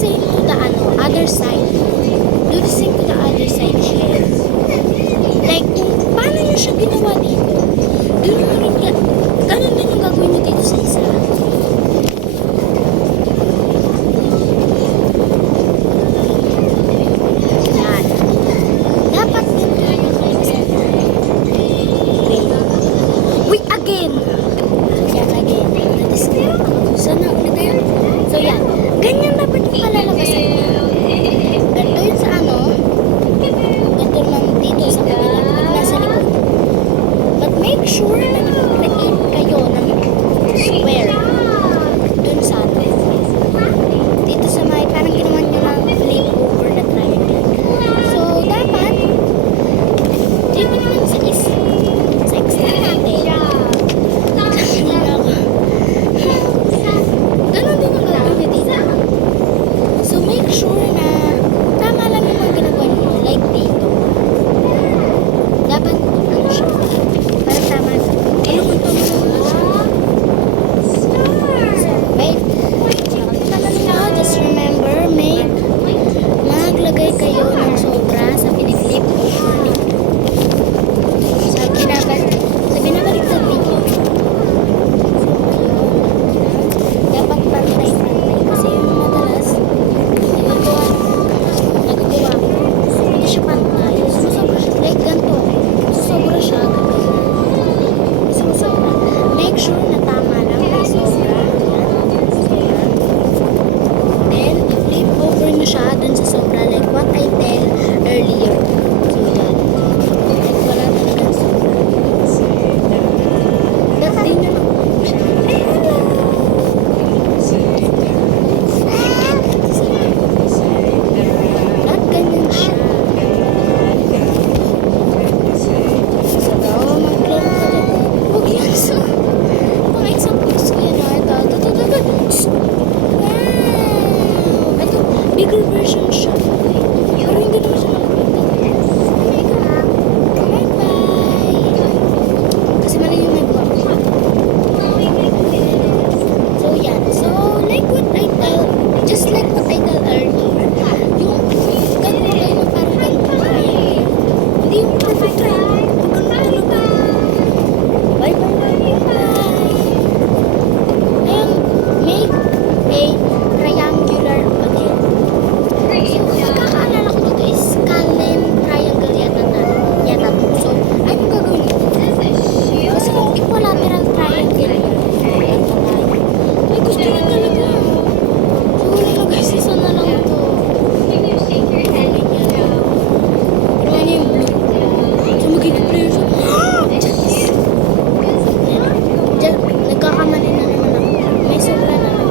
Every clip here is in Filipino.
same to the other side. Do the same to the other side, Shell. Like, paano nyo siya ginawa dito? Ganun din yung gagawin mo dito sa isa. Yan. Dapat ganito yung wait, again! Yan, again. So, na ulit tayo. So, yan. Ganyan dapat yung palalabasan niya. Ganito yun sa ganito naman dito sa kabila. Pag nasa likod. But make sure na nakapag-create kayo ng square. Dun sa dito sa may, parang ginawan nyo ng flip over na triangle. So, dapat, dito naman sa extra natin. Ganon din ang gagawin dito. So, make sure na tama lang yung mga ginagawa nyo. Like dito. Dapat, siya. Parang tama. Ano kung tama naman siya? Wait. Just remember, maglagay kayo ng sobra sa piniflip over ninyo. Sa binabaliktad ninyo. Dapat pantay-pantay kasi yung madalas nagagawa hindi siya pantay. Susobra siya. Like ganito. Susobra siya. Susobra. Make sure na tama lang. May sobra. Then, flip over nyo siya dun sa sobra. Like what I tell earlier. So, yan. Like wala talagang sobra. That din nyo na siya. At ganyan siya. So, mag-clear ka rin. Huwag yan sa pang-examples ko yan. Ito. Wow! Ito, bigger version siya. Pero hindi naman siya mag-print. Bye-bye! Kasi mali yung nagawa ko. So, yan. So, just like what I tell earlier, yung ganito kayo ng parang ganito kayo. Hindi yung perfect triangle. Ganito talaga. Bye-bye! Ngayon, make a triangular again. Pagkakaalala ko dito is Scalene triangle yata. So, ano gagawin ko? Kasi kung equilateral triangle yun, ay gusto na talaga. So, wala na guys, isa na lang ito. Pero ano yung blue? So, magiging player siya. Diyan, nagkakamali na naman ako. May sobra na naman.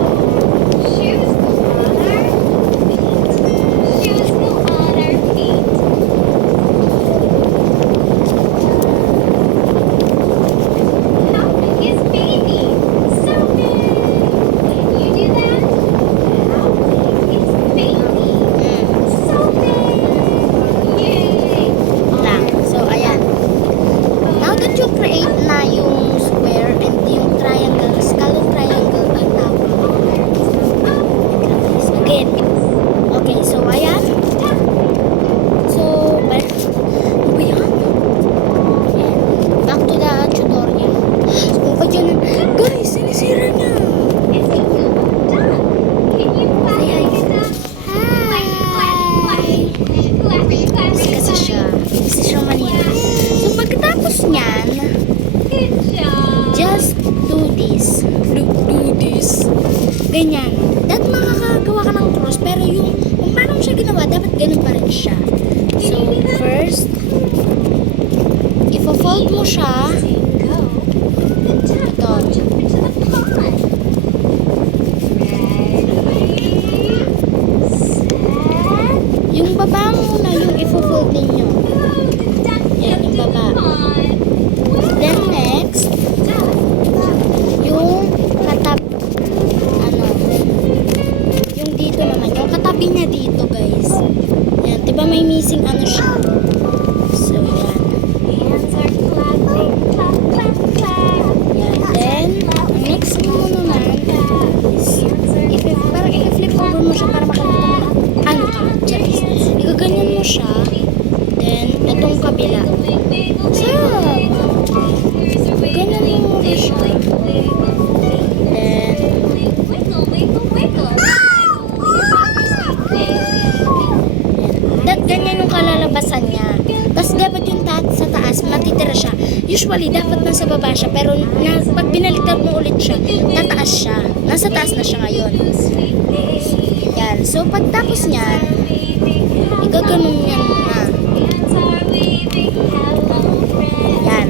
Lang. So, ayan. Now that you create na yung square and yung triangle, scalene triangle ang tawag. Again. Okay, so ayan. So, ano ba yan? Back to the tutorial. So, ayan. Guys, sinisira niya. Kasi siya manila. So, pagkatapos niyan, just do this. Do this. Ganyan. That makakagawa ka ng cross, pero yung kung paano mo siya ginawa, dapat ganun pa rin siya. So, first, ifo-fold mo siya. Ito. Yung baba muna, yung ifo-fold ninyo. Yan, yung baba. Then next, yung yung dito naman, yung katabi niya dito guys. Yan, diba may missing siya. So, yan. Yan, then, ang next mo naman is, parang i-flip over mo siya para makalimutan mo siya. Then, itong kabila. So, ganyan mo siya. Then, ganyan yung kalalabasan niya. Tapos dapat yung sa taas, matitira siya. Usually, dapat nasa baba siya. Pero pag binaliktad mo ulit siya, tataas siya. Nasa taas na siya ngayon. Yan. So, pagtapos niyan, igaganon yan na. Yan.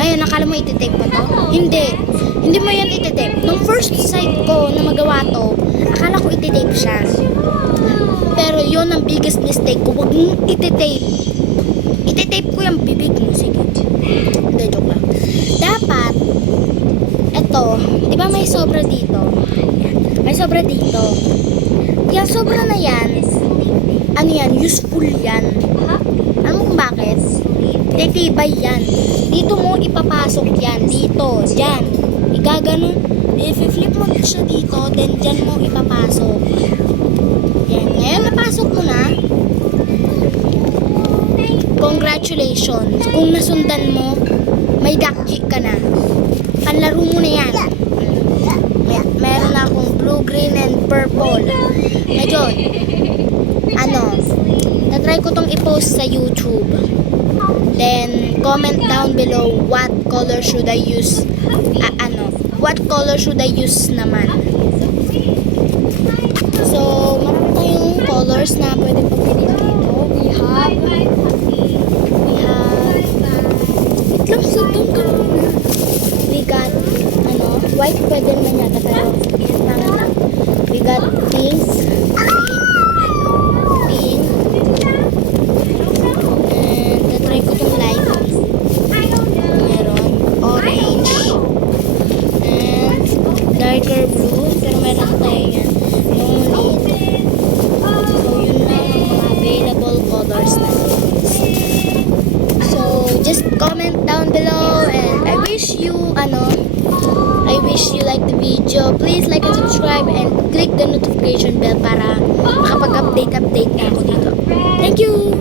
Ngayon, nakala mo ititape mo to? Hindi. Hindi mo yan ititape. Nung first sight ko na magawa to, akala ko ititape siya. Pero yon ang biggest mistake ko. Huwag mong ititape. Ititape ko yung bibig mo. Sige. Hindi, joke lang. Dapat, eto, di ba may sobra dito? May sobra dito. Yung sobra na yan, ano yan, useful yan. Alam mo kung bakit? Titibay yan. Dito mo ipapasok yan. Dito, dyan. Igaganon. I-flip mo siya dito, then dyan mo ipapasok. Yan. Ngayon, napasok mo na. Congratulations. Kung nasundan mo, may dakji ka na. Panlaro mo na yan. Yan. Meron akong blue, green, and purple. Ngayon, natry ko tong i-post sa YouTube. Then, comment down below what color should I use. What color should I use naman. So, marami tayong colors na pwede pagpili dito. We have, wait lang, so doon ka muna. We got, white pwede naman yata, pero pangit lang. We got pink, and natry ko itong light. Meron, orange, and darker blue, pero meron tayo yan. No need. So, yun lang ang mga available colors na. So, just comment down below, and I wish you like the video. Please like and subscribe and click the notification bell para makapag-update na ako dito. Thank you!